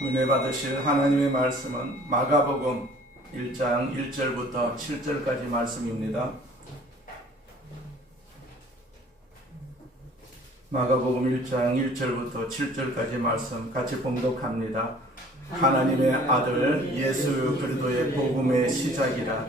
은혜 받으실 하나님의 말씀은 마가복음 1장 1절부터 7절까지 말씀입니다. 마가복음 1장 1절부터 7절까지 말씀 같이 봉독합니다. 하나님의 아들 예수 그리스도의 복음의 시작이라.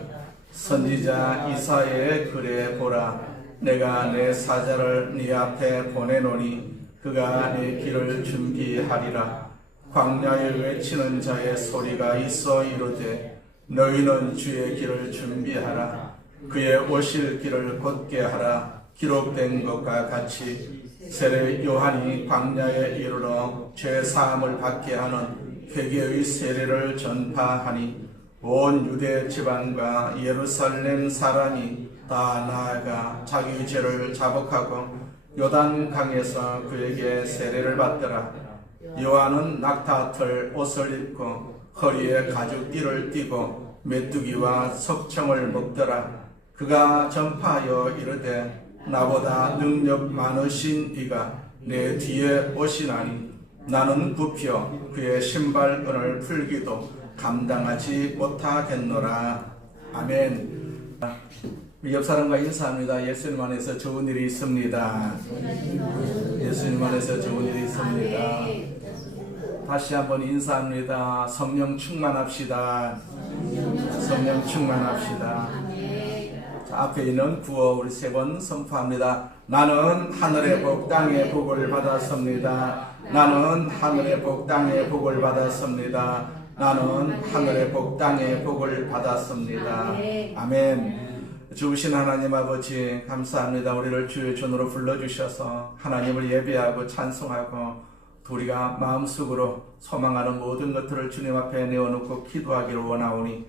선지자 이사야의 글에 보라, 내가 내 사자를 네 앞에 보내노니 그가 네 길을 준비하리라. 광야에 외치는 자의 소리가 있어 이르되 너희는 주의 길을 준비하라. 그의 오실 길을 곧게 하라. 기록된 것과 같이 세례 요한이 광야에 이르러 죄 사함을 받게 하는 회개의 세례를 전파하니 온 유대 지방과 예루살렘 사람이 다 나아가 자기 죄를 자복하고 요단 강에서 그에게 세례를 받더라. 요한은 낙타털 옷을 입고 허리에 가죽띠를 띠고 메뚜기와 석청을 먹더라. 그가 전파하여 이르되 나보다 능력 많으신 이가 내 뒤에 오시나니 나는 굽혀 그의 신발끈을 풀기도 감당하지 못하겠노라. 아멘. 우리 옆 사람과 인사합니다. 예수님 안에서 좋은 일이 있습니다. 예수님 안에서 좋은 일이 있습니다. 다시 한번 인사합니다. 성령 충만합시다. 성령 충만합시다. 자, 앞에 있는 구호 우리 세 번 선포합니다. 나는 하늘의 복 땅의 복을 받았습니다. 나는 하늘의 복 땅의 복을 받았습니다. 나는 하늘의 복 땅의 복을 받았습니다. 아멘. 주신 하나님 아버지 감사합니다. 우리를 주의 존으로 불러주셔서 하나님을 예배하고 찬송하고 우리가 마음속으로 소망하는 모든 것들을 주님 앞에 내어놓고 기도하기를 원하오니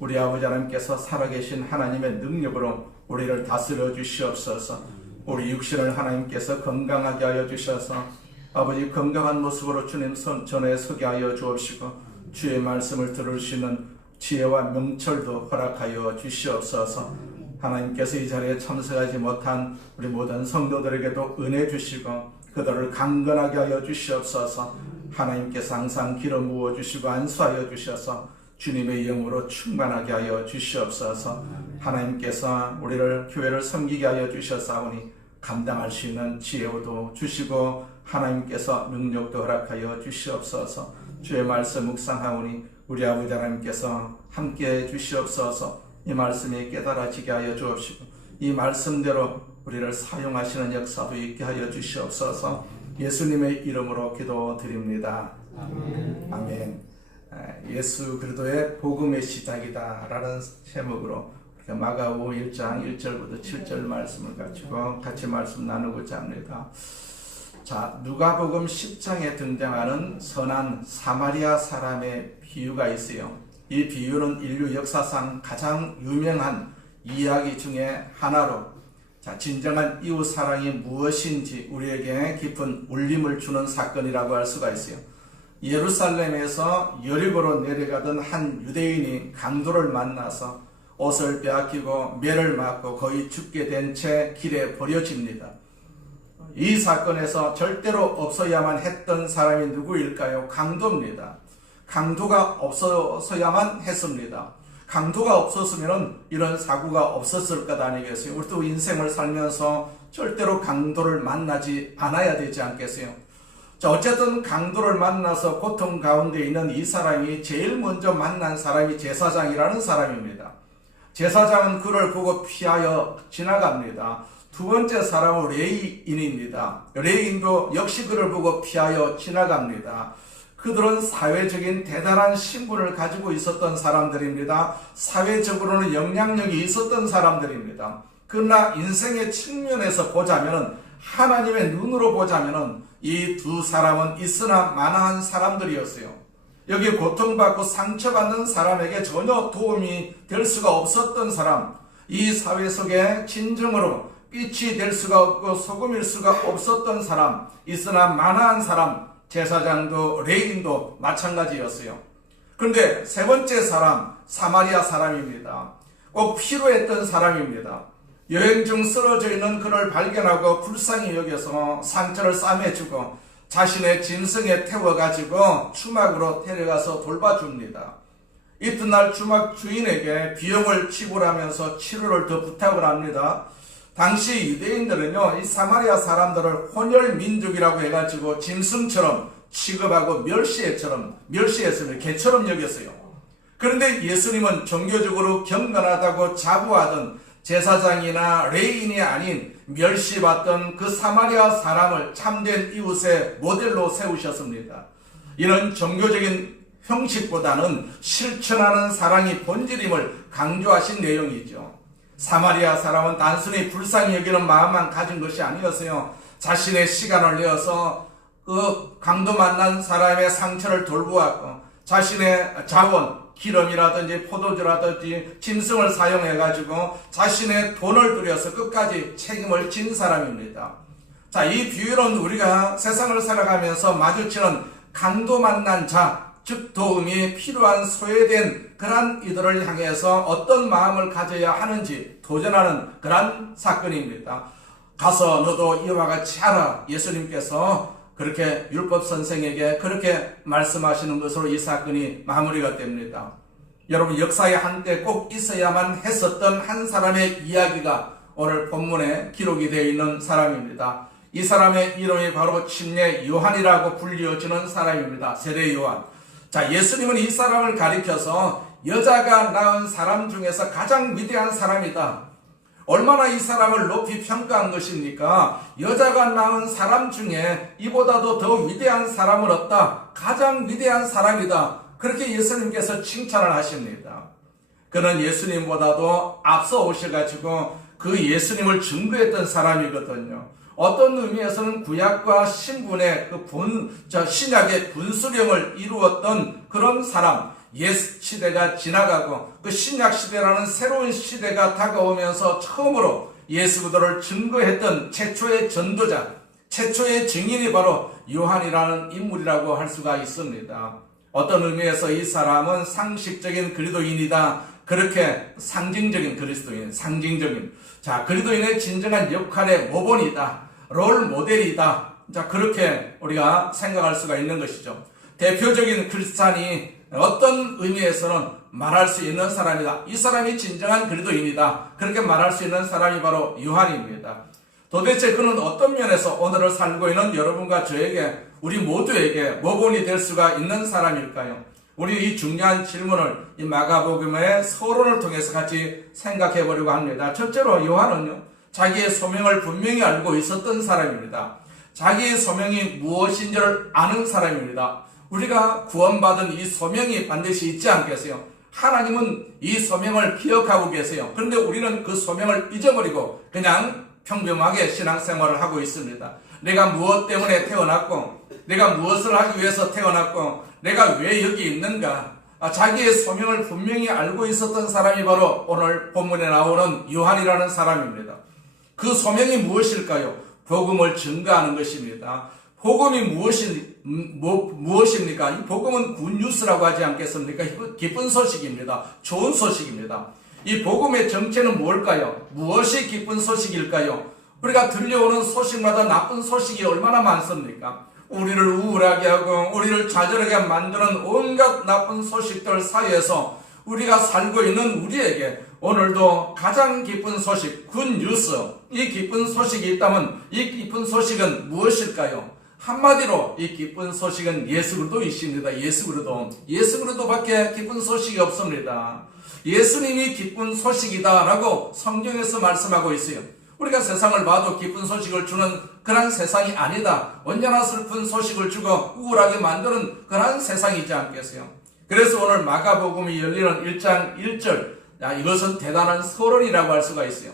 우리 아버지 하나님께서 살아계신 하나님의 능력으로 우리를 다스려 주시옵소서. 우리 육신을 하나님께서 건강하게 하여 주셔서 아버지 건강한 모습으로 주님 전에 서게 하여 주옵시고 주의 말씀을 들을 수 있는 지혜와 명철도 허락하여 주시옵소서. 하나님께서 이 자리에 참석하지 못한 우리 모든 성도들에게도 은혜 주시고 그들을 강건하게 하여 주시옵소서. 하나님께서 항상 기름 부어주시고 안수하여 주셔서 주님의 영으로 충만하게 하여 주시옵소서. 하나님께서 우리를 교회를 섬기게 하여 주셨사오니 감당할 수 있는 지혜도 주시고 하나님께서 능력도 허락하여 주시옵소서. 주의 말씀 묵상하오니 우리 아버지 하나님께서 함께해 주시옵소서. 이 말씀이 깨달아지게 하여 주옵시고 이 말씀대로 우리를 사용하시는 역사도 있게 하여 주시옵소서. 예수님의 이름으로 기도드립니다. 아멘. 아멘. 예수 그리스도의 복음의 시작이다 라는 제목으로 마가복음 1장 1절부터 7절 말씀을 가지고 같이 말씀 나누고자 합니다. 자, 누가복음 10장에 등장하는 선한 사마리아 사람의 비유가 있어요. 이 비유는 인류 역사상 가장 유명한 이야기 중에 하나로 자, 진정한 이웃 사랑이 무엇인지 우리에게 깊은 울림을 주는 사건이라고 할 수가 있어요. 예루살렘에서 여리고로 내려가던 한 유대인이 강도를 만나서 옷을 빼앗기고 매를 맞고 거의 죽게 된 채 길에 버려집니다. 이 사건에서 절대로 없어야만 했던 사람이 누구일까요? 강도입니다. 강도가 없어서야만 했습니다. 강도가 없었으면 이런 사고가 없었을 것 아니겠어요? 우리도 인생을 살면서 절대로 강도를 만나지 않아야 되지 않겠어요? 자, 어쨌든 강도를 만나서 고통 가운데 있는 이 사람이 제일 먼저 만난 사람이 제사장이라는 사람입니다. 제사장은 그를 보고 피하여 지나갑니다. 두 번째 사람은 레위인입니다. 레위인도 역시 그를 보고 피하여 지나갑니다. 그들은 사회적인 대단한 신분을 가지고 있었던 사람들입니다. 사회적으로는 영향력이 있었던 사람들입니다. 그러나 인생의 측면에서 보자면 하나님의 눈으로 보자면 이 두 사람은 있으나 마나한 사람들이었어요. 여기 고통받고 상처받는 사람에게 전혀 도움이 될 수가 없었던 사람, 이 사회 속에 진정으로 빛이 될 수가 없고 소금일 수가 없었던 사람, 있으나 마나한 사람, 제사장도 레위인도 마찬가지였어요. 그런데 세 번째 사람, 사마리아 사람입니다. 꼭 필요했던 사람입니다. 여행 중 쓰러져 있는 그를 발견하고 불쌍히 여겨서 상처를 싸매주고 자신의 짐승에 태워가지고 주막으로 데려가서 돌봐줍니다. 이튿날 주막 주인에게 비용을 지불하면서 치료를 더 부탁을 합니다. 당시 유대인들은요, 이 사마리아 사람들을 혼혈 민족이라고 해가지고 짐승처럼 취급하고 멸시했으면 개처럼 여겼어요. 그런데 예수님은 종교적으로 경건하다고 자부하던 제사장이나 레인이 아닌 멸시받던 그 사마리아 사람을 참된 이웃의 모델로 세우셨습니다. 이는 종교적인 형식보다는 실천하는 사랑이 본질임을 강조하신 내용이죠. 사마리아 사람은 단순히 불쌍히 여기는 마음만 가진 것이 아니었어요. 자신의 시간을 내어서 그 강도 만난 사람의 상처를 돌보았고, 자신의 자원, 기름이라든지 포도주라든지 짐승을 사용해가지고 자신의 돈을 들여서 끝까지 책임을 진 사람입니다. 자, 이 비유는 우리가 세상을 살아가면서 마주치는 강도 만난 자, 즉 도움이 필요한 소외된 그런 이들을 향해서 어떤 마음을 가져야 하는지 도전하는 그런 사건입니다. 가서 너도 이와 같이 하라. 예수님께서 그렇게 율법 선생에게 그렇게 말씀하시는 것으로 이 사건이 마무리가 됩니다. 여러분, 역사에 한때 꼭 있어야만 했었던 한 사람의 이야기가 오늘 본문에 기록이 되어 있는 사람입니다. 이 사람의 이름이 바로 침례 요한이라고 불리워지는 사람입니다. 세례 요한. 자, 예수님은 이 사람을 가리켜서 여자가 낳은 사람 중에서 가장 위대한 사람이다. 얼마나 이 사람을 높이 평가한 것입니까? 여자가 낳은 사람 중에 이보다도 더 위대한 사람은 없다. 가장 위대한 사람이다. 그렇게 예수님께서 칭찬을 하십니다. 그는 예수님보다도 앞서 오셔가지고 그 예수님을 증거했던 사람이거든요. 어떤 의미에서는 구약과 신분의 신약의 분수령을 이루었던 그런 사람, 옛 시대가 지나가고 그 신약 시대라는 새로운 시대가 다가오면서 처음으로 예수 그리스도를 증거했던 최초의 전도자, 최초의 증인이 바로 요한이라는 인물이라고 할 수가 있습니다. 어떤 의미에서 이 사람은 상식적인 그리스도인이다. 그렇게 상징적인 그리스도인, 상징적인. 자, 그리스도인의 진정한 역할의 모본이다. 롤 모델이다. 자, 그렇게 우리가 생각할 수가 있는 것이죠. 대표적인 크리스찬이 어떤 의미에서는 말할 수 있는 사람이다. 이 사람이 진정한 그리스도인이다. 그렇게 말할 수 있는 사람이 바로 요한입니다. 도대체 그는 어떤 면에서 오늘을 살고 있는 여러분과 저에게, 우리 모두에게 모본이 될 수가 있는 사람일까요? 우리 이 중요한 질문을 이 마가복음의 서론을 통해서 같이 생각해 보려고 합니다. 첫째로 요한은요, 자기의 소명을 분명히 알고 있었던 사람입니다. 자기의 소명이 무엇인지를 아는 사람입니다. 우리가 구원받은 이 소명이 반드시 있지 않겠어요? 하나님은 이 소명을 기억하고 계세요. 그런데 우리는 그 소명을 잊어버리고 그냥 평범하게 신앙생활을 하고 있습니다. 내가 무엇 때문에 태어났고, 내가 무엇을 하기 위해서 태어났고, 내가 왜 여기 있는가? 자기의 소명을 분명히 알고 있었던 사람이 바로 오늘 본문에 나오는 요한이라는 사람입니다. 그 소명이 무엇일까요? 복음을 증거하는 것입니다. 복음이 무엇입니까? 이 복음은 굿뉴스라고 하지 않겠습니까? 기쁜 소식입니다. 좋은 소식입니다. 이 복음의 정체는 뭘까요? 무엇이 기쁜 소식일까요? 우리가 들려오는 소식마다 나쁜 소식이 얼마나 많습니까? 우리를 우울하게 하고 우리를 좌절하게 만드는 온갖 나쁜 소식들 사이에서 우리가 살고 있는 우리에게 오늘도 가장 기쁜 소식, 굿뉴스, 이 기쁜 소식이 있다면 이 기쁜 소식은 무엇일까요? 한마디로 이 기쁜 소식은 예수 그리스도이십니다. 예수 그리스도밖에 기쁜 소식이 없습니다. 예수님이 기쁜 소식이다라고 성경에서 말씀하고 있어요. 우리가 세상을 봐도 기쁜 소식을 주는 그런 세상이 아니다. 언제나 슬픈 소식을 주고 우울하게 만드는 그런 세상이지 않겠어요? 그래서 오늘 마가복음이 열리는 1장 1절, 이것은 대단한 서론이라고 할 수가 있어요.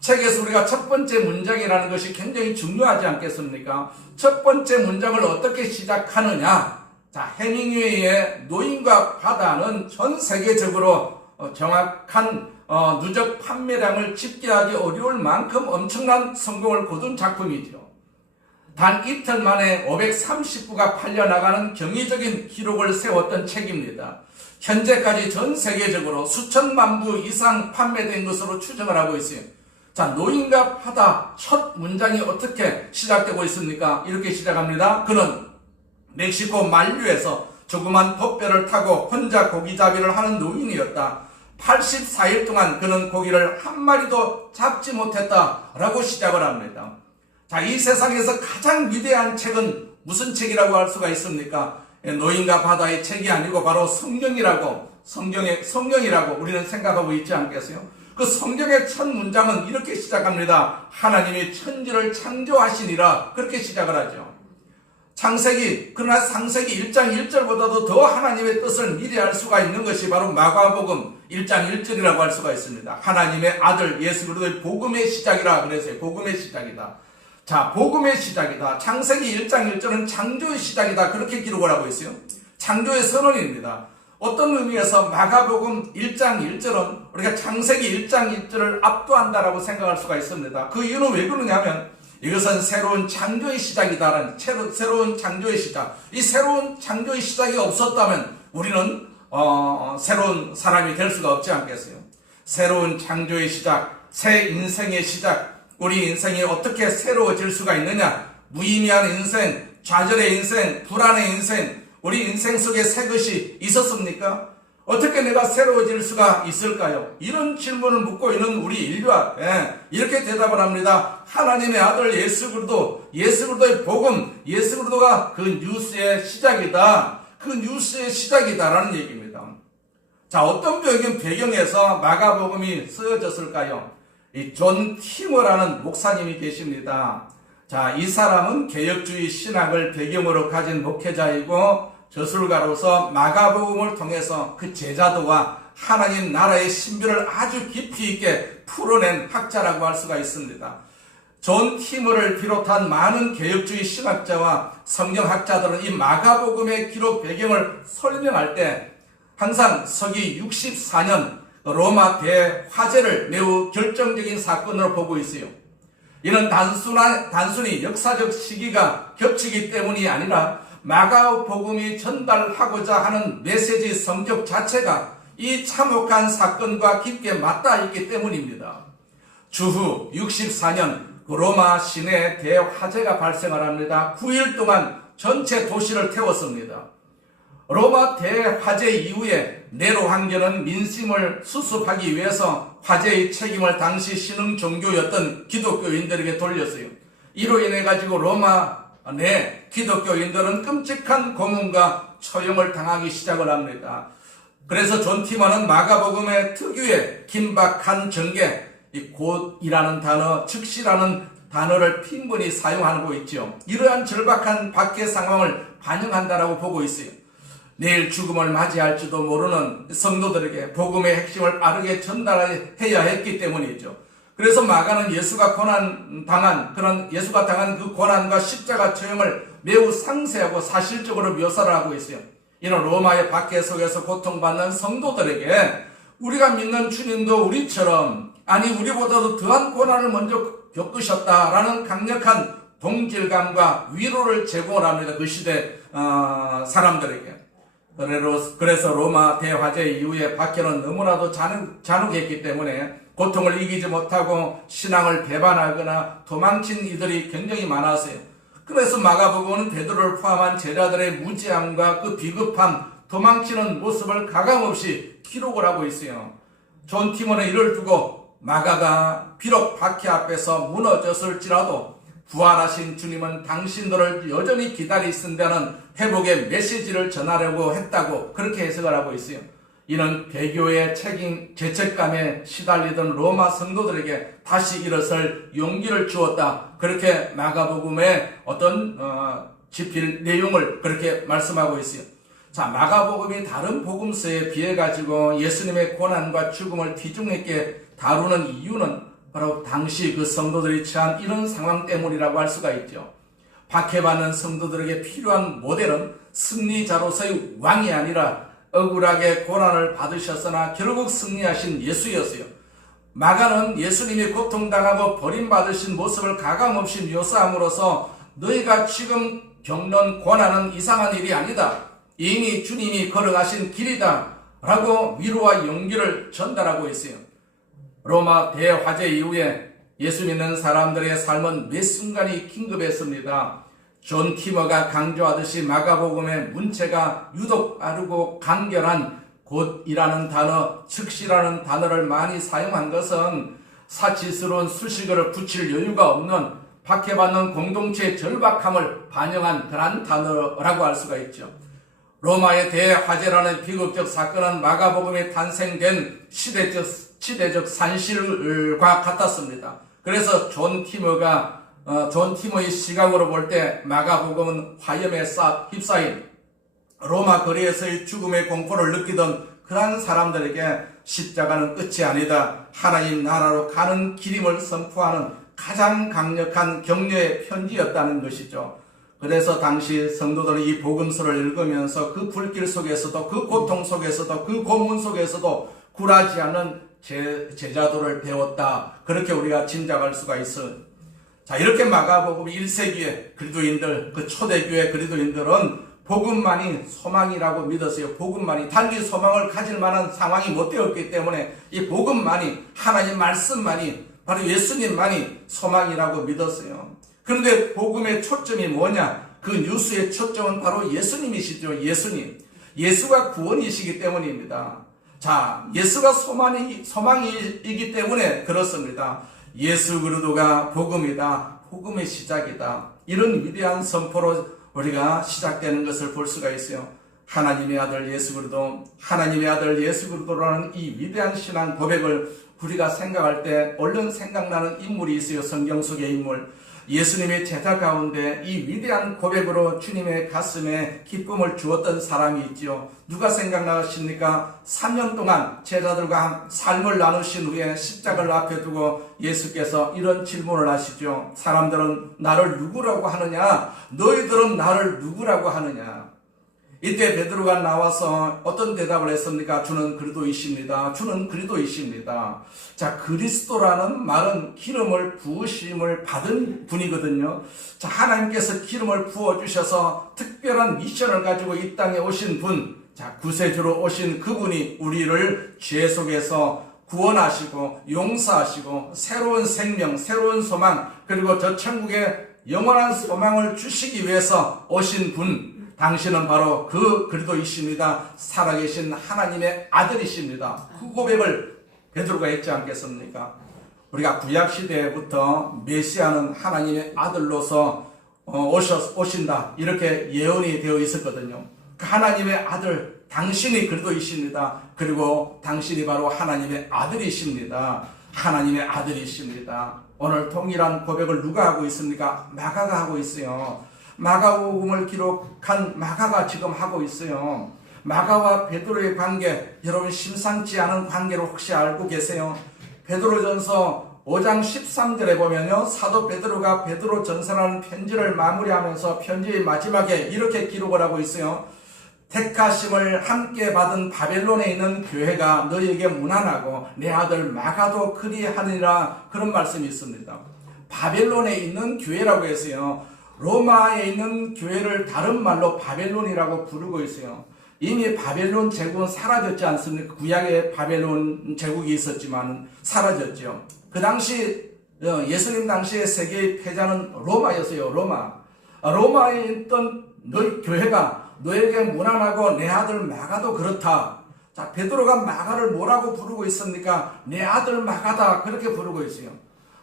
책에서 우리가 첫 번째 문장이라는 것이 굉장히 중요하지 않겠습니까? 첫 번째 문장을 어떻게 시작하느냐? 자, 해밍웨이의 노인과 바다는 전 세계적으로 정확한 누적 판매량을 집계하기 어려울 만큼 엄청난 성공을 거둔 작품이죠. 단 이틀 만에 530부가 팔려나가는 경이적인 기록을 세웠던 책입니다. 현재까지 전 세계적으로 수천만 부 이상 판매된 것으로 추정을 하고 있어요. 자, 노인과 바다 첫 문장이 어떻게 시작되고 있습니까? 이렇게 시작합니다. 그는 멕시코 만류에서 조그만 돛배를 타고 혼자 고기잡이를 하는 노인이었다. 84일 동안 그는 고기를 한 마리도 잡지 못했다라고 시작을 합니다. 자, 이 세상에서 가장 위대한 책은 무슨 책이라고 할 수가 있습니까? 노인과 바다의 책이 아니고 바로 성경이라고 우리는 생각하고 있지 않겠어요? 그 성경의 첫 문장은 이렇게 시작합니다. 하나님이 천지를 창조하시니라, 그렇게 시작을 하죠. 그러나 창세기 1장 1절보다도 더 하나님의 뜻을 미리 알 수가 있는 것이 바로 마가복음 1장 1절이라고 할 수가 있습니다. 하나님의 아들 예수 그리스도의 복음의 시작이라 그랬어요. 복음의 시작이다. 자, 복음의 시작이다. 창세기 1장 1절은 창조의 시작이다, 그렇게 기록을 하고 있어요. 창조의 선언입니다. 어떤 의미에서 마가복음 1장 1절은 우리가 창세기 1장 1절을 압도한다라고 생각할 수가 있습니다. 그 이유는 왜 그러냐면 이것은 새로운 창조의 시작이다라는, 새로운 창조의 시작. 이 새로운 창조의 시작이 없었다면 우리는 새로운 사람이 될 수가 없지 않겠어요? 새로운 창조의 시작, 새 인생의 시작. 우리 인생이 어떻게 새로워질 수가 있느냐? 무의미한 인생, 좌절의 인생, 불안의 인생, 우리 인생 속에 새 것이 있었습니까? 어떻게 내가 새로워질 수가 있을까요? 이런 질문을 묻고 있는 우리 인류와 이렇게 대답을 합니다. 하나님의 아들 예수 그리스도의 복음, 예수 그리스도가 그 뉴스의 시작이다. 그 뉴스의 시작이다라는 얘기입니다. 자, 어떤 배경에서 마가복음이 쓰여졌을까요? 이 존 티머라는 목사님이 계십니다. 자, 이 사람은 개혁주의 신학을 배경으로 가진 목회자이고 저술가로서 마가복음을 통해서 그 제자도와 하나님 나라의 신비를 아주 깊이 있게 풀어낸 학자라고 할 수가 있습니다. 존 티머를 비롯한 많은 개혁주의 신학자와 성경학자들은 이 마가복음의 기록 배경을 설명할 때 항상 서기 64년 로마 대화재를 매우 결정적인 사건으로 보고 있어요. 이는 단순히 역사적 시기가 겹치기 때문이 아니라 마가복음이 전달하고자 하는 메시지 성격 자체가 이 참혹한 사건과 깊게 맞닿아 있기 때문입니다. 주후 64년 로마 시내에 대화재가 발생을 합니다. 9일 동안 전체 도시를 태웠습니다. 로마 대화재 이후에 네로 황제는 민심을 수습하기 위해서 화재의 책임을 당시 신흥 종교였던 기독교인들에게 돌렸어요. 이로 인해 가지고 로마 내 기독교인들은 끔찍한 고문과 처형을 당하기 시작을 합니다. 그래서 존 티머는 마가복음의 특유의 긴박한 전개, 이 곧이라는 단어, 즉시라는 단어를 빈번히 사용하고 있죠. 이러한 절박한 박해 상황을 반영한다라고 보고 있어요. 내일 죽음을 맞이할지도 모르는 성도들에게 복음의 핵심을 빠르게 전달해야 했기 때문이죠. 그래서 마가는 예수가 당한 그 고난과 십자가 처형을 매우 상세하고 사실적으로 묘사를 하고 있어요. 이런 로마의 박해 속에서 고통받는 성도들에게 우리가 믿는 주님도 우리처럼, 아니 우리보다도 더한 고난을 먼저 겪으셨다라는 강력한 동질감과 위로를 제공을 합니다. 그 시대 사람들에게. 그래서 로마 대화재 이후에 박해는 너무나도 잔혹했기 때문에 고통을 이기지 못하고 신앙을 배반하거나 도망친 이들이 굉장히 많았어요. 그래서 마가복음은 베드로를 포함한 제자들의 무지함과 그 비급함, 도망치는 모습을 가감없이 기록을 하고 있어요. 존 티머는 이를 두고 마가가 비록 박해 앞에서 무너졌을지라도 부활하신 주님은 당신들을 여전히 기다리신다는 회복의 메시지를 전하려고 했다고 그렇게 해석을 하고 있어요. 이는 배교의 죄책감에 시달리던 로마 성도들에게 다시 일어설 용기를 주었다. 그렇게 마가복음의 어떤 집필 내용을 그렇게 말씀하고 있어요. 자, 마가복음이 다른 복음서에 비해 가지고 예수님의 고난과 죽음을 뒤중하게 다루는 이유는 바로 당시 그 성도들이 처한 이런 상황 때문이라고 할 수가 있죠. 박해받는 성도들에게 필요한 모델은 승리자로서의 왕이 아니라 억울하게 고난을 받으셨으나 결국 승리하신 예수였어요. 마가는 예수님이 고통당하고 버림받으신 모습을 가감없이 묘사함으로써 너희가 지금 겪는 고난은 이상한 일이 아니다. 이미 주님이 걸어가신 길이다. 라고 위로와 용기를 전달하고 있어요. 로마 대화재 이후에 예수 믿는 사람들의 삶은 매 순간이 긴급했습니다. 존 티머가 강조하듯이 마가복음의 문체가 유독 빠르고 간결한 곧이라는 단어, 즉시라는 단어를 많이 사용한 것은 사치스러운 수식어를 붙일 여유가 없는 박해받는 공동체의 절박함을 반영한 그런 단어라고 할 수가 있죠. 로마의 대화재라는 비극적 사건은 마가복음에 탄생된 시대적 산실과 같았습니다. 그래서 존 티머의 시각으로 볼 때 마가복음은 화염에 휩싸인 로마 거리에서의 죽음의 공포를 느끼던 그러한 사람들에게 십자가는 끝이 아니다, 하나님 나라로 가는 길임을 선포하는 가장 강력한 격려의 편지였다는 것이죠. 그래서 당시 성도들은 이 복음서를 읽으면서 그 불길 속에서도, 그 고통 속에서도, 그 고문 속에서도 굴하지 않는 제자도를 배웠다, 그렇게 우리가 짐작할 수가 있어요. 자, 이렇게 마가복음 1세기의 그리스도인들, 그 초대교회 그리스도인들은 복음만이 소망이라고 믿었어요. 복음만이, 달리 소망을 가질 만한 상황이 못 되었기 때문에 이 복음만이, 하나님 말씀만이, 바로 예수님만이 소망이라고 믿었어요. 그런데 복음의 초점이 뭐냐? 그 뉴스의 초점은 바로 예수님이시죠. 예수가 구원이시기 때문입니다. 자, 예수가 소망이기 때문에 그렇습니다. 예수 그리스도가 복음이다, 복음의 시작이다, 이런 위대한 선포로 우리가 시작되는 것을 볼 수가 있어요. 하나님의 아들 예수 그리스도라는 이 위대한 신앙 고백을 우리가 생각할 때 얼른 생각나는 인물이 있어요. 성경 속의 인물. 예수님의 제자 가운데 이 위대한 고백으로 주님의 가슴에 기쁨을 주었던 사람이 있지요. 누가 생각나십니까? 3년 동안 제자들과 삶을 나누신 후에 십자가를 앞에 두고 예수께서 이런 질문을 하시죠. 사람들은 나를 누구라고 하느냐? 너희들은 나를 누구라고 하느냐? 이때 베드로가 나와서 어떤 대답을 했습니까? 주는 그리스도이십니다. 자, 그리스도라는 말은 기름을 부으심을 받은 분이거든요. 자, 하나님께서 기름을 부어주셔서 특별한 미션을 가지고 이 땅에 오신 분, 자, 구세주로 오신 그분이 우리를 죄 속에서 구원하시고 용서하시고 새로운 생명, 새로운 소망, 그리고 저 천국의 영원한 소망을 주시기 위해서 오신 분, 당신은 바로 그 그리스도이십니다. 살아계신 하나님의 아들이십니다. 그 고백을 베드로가 했지 않겠습니까? 우리가 구약시대부터 메시아는 하나님의 아들로서 오신다, 이렇게 예언이 되어 있었거든요. 그 하나님의 아들, 당신이 그리스도이십니다. 그리고 당신이 바로 하나님의 아들이십니다. 오늘 동일한 고백을 누가 하고 있습니까? 마가가 하고 있어요. 마가복음을 기록한 마가가 지금 하고 있어요. 마가와 베드로의 관계, 여러분 심상치 않은 관계를 혹시 알고 계세요? 베드로전서 5장 13절에 보면요, 사도 베드로가 베드로전서라는 편지를 마무리하면서 편지의 마지막에 이렇게 기록을 하고 있어요. 택하심을 함께 받은 바벨론에 있는 교회가 너희에게 문안하고 내 아들 마가도 그리하니라, 그런 말씀이 있습니다. 바벨론에 있는 교회라고 했어요. 로마에 있는 교회를 다른 말로 바벨론이라고 부르고 있어요. 이미 바벨론 제국은 사라졌지 않습니까? 구약에 바벨론 제국이 있었지만 사라졌죠. 그 당시 예수님 당시의 세계의 패자는 로마였어요. 로마에 있던 너희 교회가 너에게 문안하고 내 아들 마가도 그렇다. 자, 베드로가 마가를 뭐라고 부르고 있습니까? 내 아들 마가다, 그렇게 부르고 있어요.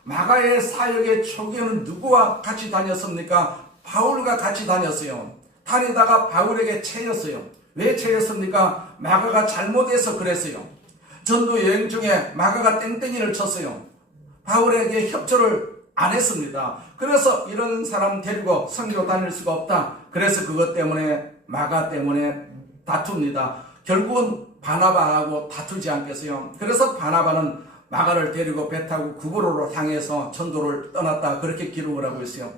마가의 사역의 초기에는 누구와 같이 다녔습니까? 바울과 같이 다녔어요. 다니다가 바울에게 채였어요. 왜 채였습니까? 마가가 잘못해서 그랬어요. 전도 여행 중에 마가가 땡땡이를 쳤어요. 바울에게 협조를 안 했습니다. 그래서 이런 사람 데리고 선교 다닐 수가 없다. 그래서 그것 때문에, 마가 때문에 다툽니다. 결국은 바나바하고 다투지 않겠어요? 그래서 바나바는 마가를 데리고 배 타고 구브로로 향해서 전도를 떠났다, 그렇게 기록을 하고 있어요.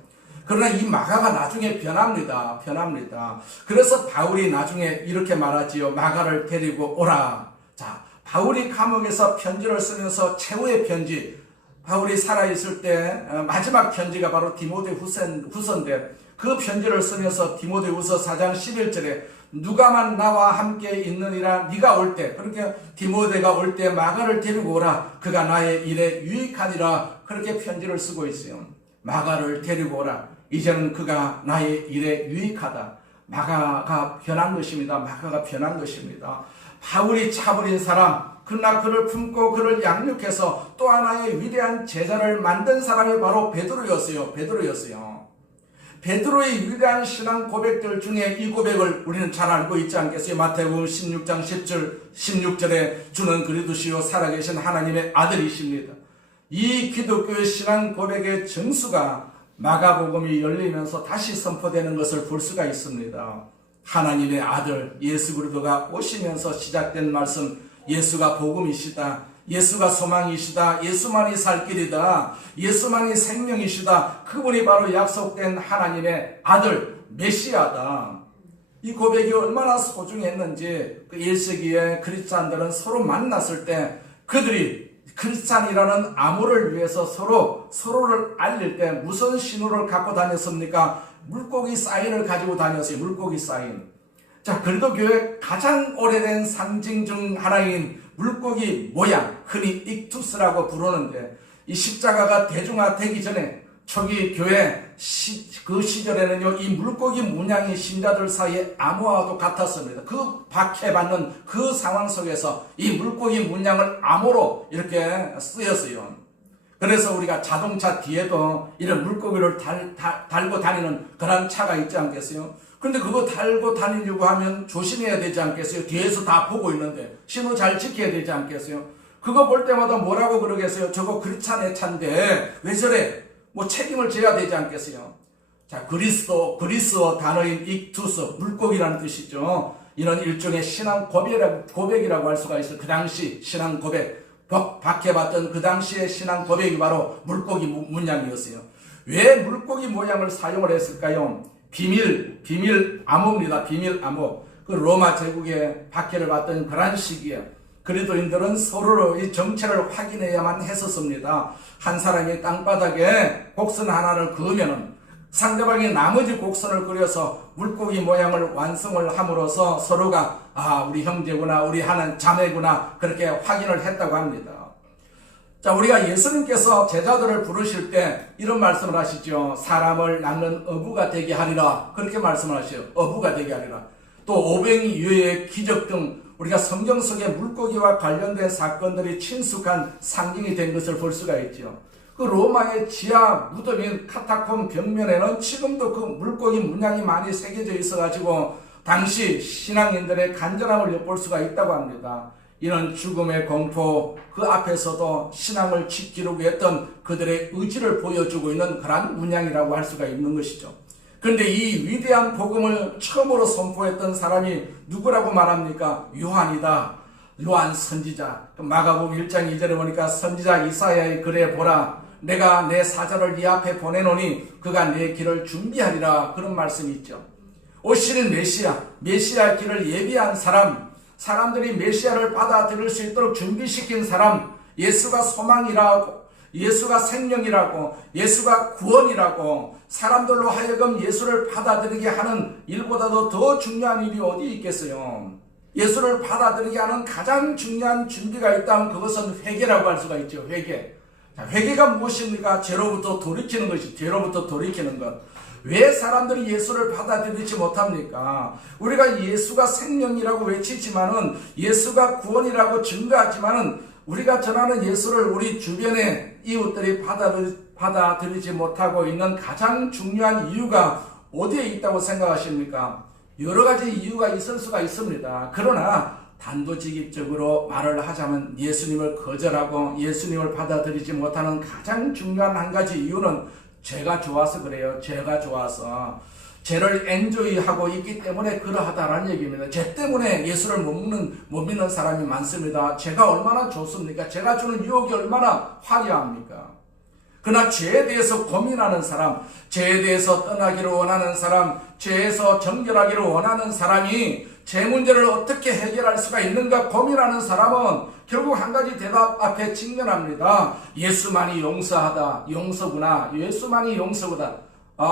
그러나 이 마가가 나중에 변합니다. 그래서 바울이 나중에 이렇게 말하지요. 마가를 데리고 오라. 자, 바울이 감옥에서 편지를 쓰면서 최후의 편지, 바울이 살아있을 때 마지막 편지가 바로 디모데후서인데, 그 편지를 쓰면서 디모데후서 4장 11절에 누가만 나와 함께 있느니라, 네가 올 때, 그러니까 디모데가 올 때 마가를 데리고 오라. 그가 나의 일에 유익하니라, 그렇게 편지를 쓰고 있어요. 마가를 데리고 오라. 이제는 그가 나의 일에 유익하다. 마가가 변한 것입니다. 마가가 변한 것입니다. 바울이 차버린 사람, 그러나 그를 품고 그를 양육해서 또 하나의 위대한 제자를 만든 사람이 바로 베드로였어요. 베드로의 위대한 신앙 고백들 중에 이 고백을 우리는 잘 알고 있지 않겠어요? 마태복음 16장 16절에 주는 그리스도시요 살아계신 하나님의 아들이십니다. 이 기독교의 신앙 고백의 정수가 마가복음이 열리면서 다시 선포되는 것을 볼 수가 있습니다. 하나님의 아들 예수 그리스도가 오시면서 시작된 말씀, 예수가 복음이시다, 예수가 소망이시다, 예수만이 살 길이다, 예수만이 생명이시다, 그분이 바로 약속된 하나님의 아들 메시아다. 이 고백이 얼마나 소중했는지 그 1세기에 크리스찬들은 서로 만났을 때 그들이 크리스찬이라는 암호를 위해서 서로를 알릴 때 무슨 신호를 갖고 다녔습니까? 물고기 사인을 가지고 다녔어요. 물고기 사인. 자, 그리고 교회 가장 오래된 상징 중 하나인 물고기 모양, 흔히 익투스라고 부르는데, 이 십자가가 대중화되기 전에 초기 교회 그 시절에는요, 이 물고기 문양이 신자들 사이에 암호와도 같았습니다. 그 박해받는 그 상황 속에서 이 물고기 문양을 암호로 이렇게 쓰였어요. 그래서 우리가 자동차 뒤에도 이런 물고기를 달고 다니는 그런 차가 있지 않겠어요? 근데 그거 달고 다니려고 하면 조심해야 되지 않겠어요? 뒤에서 다 보고 있는데 신호 잘 지켜야 되지 않겠어요? 그거 볼 때마다 뭐라고 그러겠어요? 저거 크리스찬의 차인데 왜 저래? 뭐 책임을 져야 되지 않겠어요? 자, 그리스어 단어인 익투스, 물고기라는 뜻이죠. 이런 일종의 신앙 고백이라고 할 수가 있어요. 그 당시 신앙 고백, 박해받던 그 당시의 신앙 고백이 바로 물고기 문양이었어요. 왜 물고기 모양을 사용을 했을까요? 비밀 암호입니다. 비밀 암호. 그 로마 제국에 박해를 받던 그런 시기에 그리스도인들은 서로의 정체를 확인해야만 했었습니다. 한 사람이 땅바닥에 곡선 하나를 그으면은 상대방이 나머지 곡선을 그려서 물고기 모양을 완성을 함으로써 서로가 우리 형제구나, 우리 하는 자매구나, 그렇게 확인을 했다고 합니다. 자, 우리가 예수님께서 제자들을 부르실 때 이런 말씀을 하시죠. 사람을 낳는 어부가 되게 하리라. 그렇게 말씀을 하셔요. 어부가 되게 하리라. 또 오병이 유의 기적 등 우리가 성경 속에 물고기와 관련된 사건들이 친숙한 상징이 된 것을 볼 수가 있죠. 그 로마의 지하 무덤인 카타콤 벽면에는 지금도 그 물고기 문양이 많이 새겨져 있어가지고 당시 신앙인들의 간절함을 엿볼 수가 있다고 합니다. 이런 죽음의 공포 그 앞에서도 신앙을 지키려고 했던 그들의 의지를 보여주고 있는 그러한 문양이라고 할 수가 있는 것이죠. 그런데 이 위대한 복음을 처음으로 선포했던 사람이 누구라고 말합니까? 요한이다. 요한 선지자. 마가복음 1장 2절에 보니까 선지자 이사야의 글에 보라. 내가 내 사자를 네 앞에 보내노니 그가 내 길을 준비하리라. 그런 말씀이 있죠. 오시는 메시아 길을 예비한 사람들이 메시아를 받아들일 수 있도록 준비시킨 사람, 예수가 소망이라고, 예수가 생명이라고, 예수가 구원이라고 사람들로 하여금 예수를 받아들이게 하는 일보다도 더 중요한 일이 어디 있겠어요? 예수를 받아들이게 하는 가장 중요한 준비가 있다면 그것은 회개라고 할 수가 있죠. 회개. 자, 회개가 무엇입니까? 죄로부터 돌이키는 것이, 죄로부터 돌이키는 것. 왜 사람들이 예수를 받아들이지 못합니까? 우리가 예수가 생명이라고 외치지만은, 예수가 구원이라고 증거하지만은, 우리가 전하는 예수를 우리 주변의 이웃들이 받아들이지 못하고 있는 가장 중요한 이유가 어디에 있다고 생각하십니까? 여러 가지 이유가 있을 수가 있습니다. 그러나 단도직입적으로 말을 하자면 예수님을 거절하고 예수님을 받아들이지 못하는 가장 중요한 한 가지 이유는 죄가 좋아서 그래요. 죄가 좋아서. 죄를 엔조이하고 있기 때문에 그러하다라는 얘기입니다. 죄 때문에 예수를 못 믿는 사람이 많습니다. 죄가 얼마나 좋습니까? 죄가 주는 유혹이 얼마나 화려합니까? 그러나 죄에 대해서 고민하는 사람, 죄에 대해서 떠나기를 원하는 사람, 죄에서 정결하기를 원하는 사람이 죄 문제를 어떻게 해결할 수가 있는가 고민하는 사람은 결국 한 가지 대답 앞에 직면합니다. 예수만이 용서하다. 용서구나. 예수만이 용서구나.